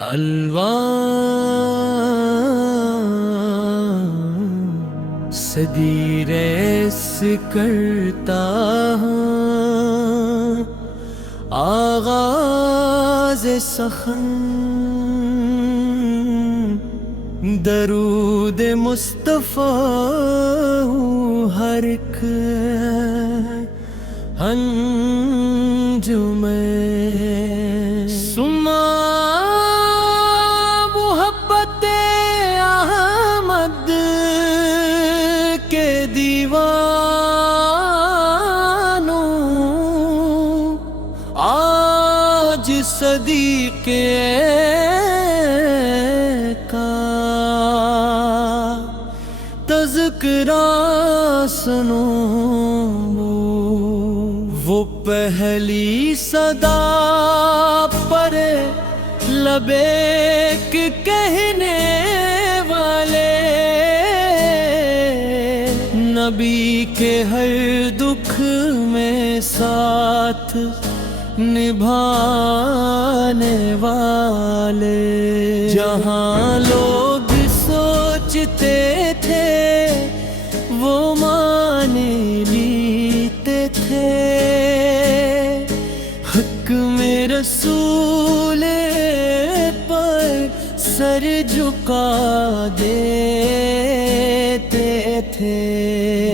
الوان صدی ریس کرتا ہوں، آغاز سخن درود مصطفیٰ ہوں، ہر ایک انجم سما محبت احمد کے دیوانوں، آج صدیق کا تذکرہ سنو، وہ پہلی صدا پر لبیک کہنے والے، نبی کے ہر دکھ میں ساتھ نبھانے والے، جہاں لوگ سوچتے تھے وہ مان لیتے تھے، حق میں رسول پر سر جھکا دیتے تھے۔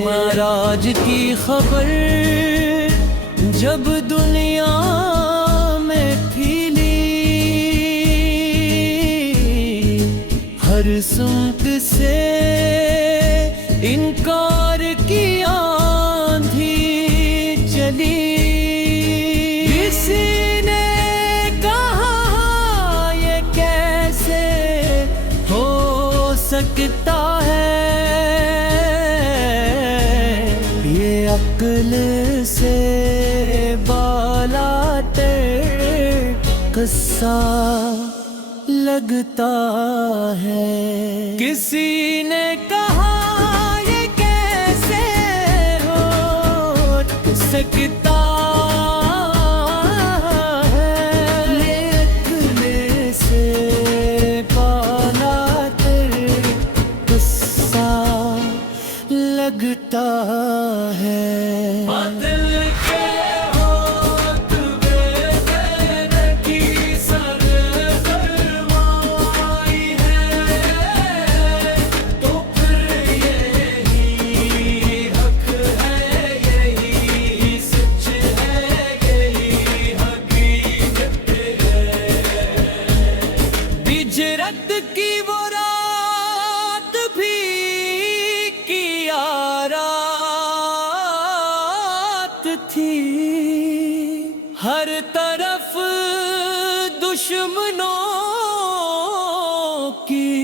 معراج کی خبر جب دنیا میں پھیلی، ہر سمت سے انکار کی آندھی چلی، کسی نے کہا یہ کیسے ہو سکتا ہے، یہ عقل سے بالاتر قصہ لگتا ہے، کسی نے کہا یہ کیسے ہو سکتا ہے، یہ عقل سے بالاتر قصہ لگتا ہے۔ ہجرت کی وہ رات بھی کیا رات تھی، ہر طرف دشمنوں کی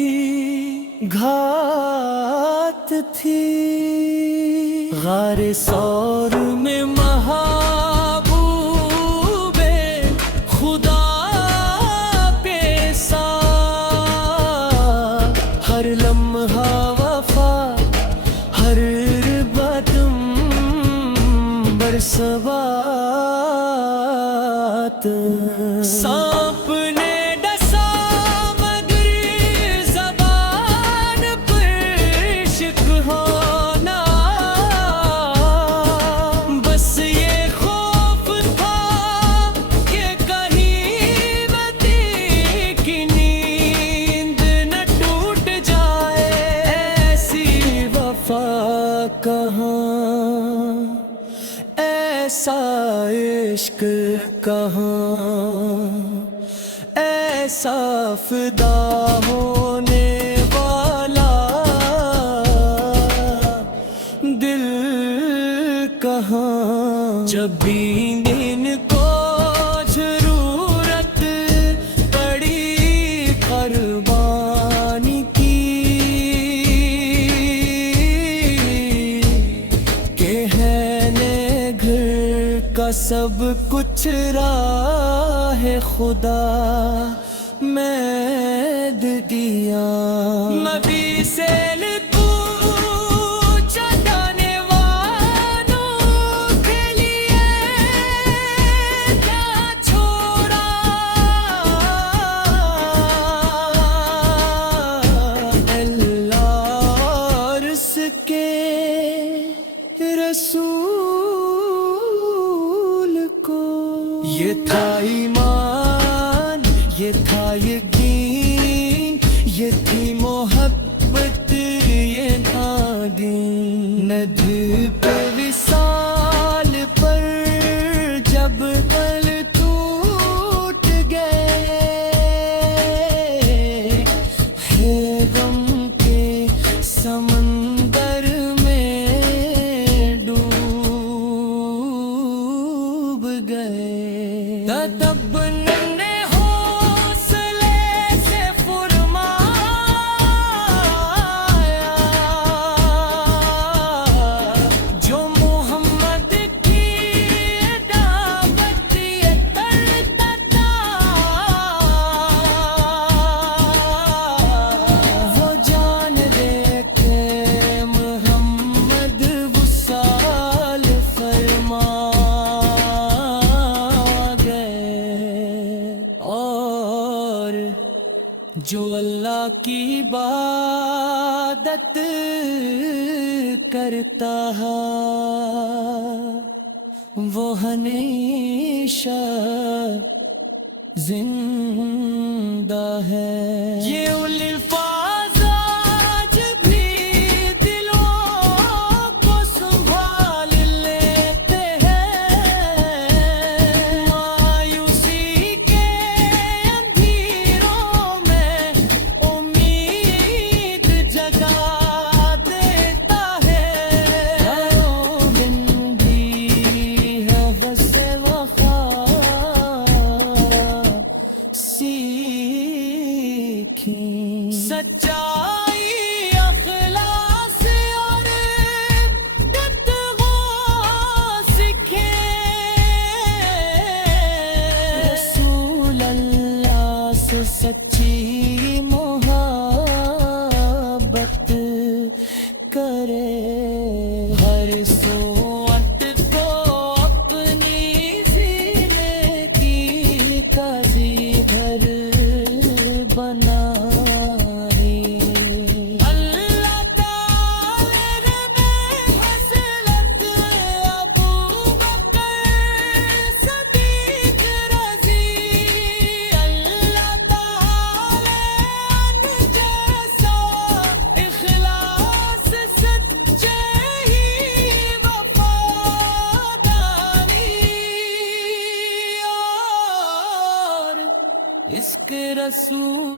گھات تھی، غار ثور میں محبوب خدا کے ساتھ، ہر لمحہ وفا ہر بدم برسوات، سانپ نے ڈسا مگر زبان پر عشق ہونا، بس یہ خوف تھا کہ کہیں مدی کی نیند نہ ٹوٹ جائے، ایسی وفا کہاں، ایسا عشق کہاں، ایسا فدا ہونے والا دل کہاں، جب بھی ان کو ضرورت پڑی قربانی کی، کہ ہے گھر کا سب کچھ راہ خدا میں دیا، نبی سے پوچھا جانے والوں کے لیے کیا چھوڑا، تھا ایمان، یہ تھا یقین، یہ تھی محبت، یہ تھا دین۔ ندھ پہ وصال پر جب پل ٹوٹ گئے، ہے غم کے سمندر میں ڈوب گئے۔ تب نے حوصلے سے فرمایا، جو محمد کی دعوت یہ کرتا تھا، وہ جان دے کے محمد وصال فرما گئے۔ اور جو اللہ کی عبادت کرتا ہے وہ ہمیشہ زندہ ہے۔ یہ الفاظ آج بھی دلوں کو سنبھال لیتے ہیں، مایوسی کے اندھیروں میں امید جگا دیتا ہے۔ بندی ہے بس وفا سیکھی، سچائی اخلاص اور تقویٰ سیکھے، رسول اللہ سے سچی محبت کرے، ہر صورت کو اپنی سینے کی قاضی بھر بنائے۔ اللہ تعالی میں حسرت ابو بکر صدیق رضی، اللہ تعالی ان جیسا اخلاص سچے ہی وفاداری اور عشق رسول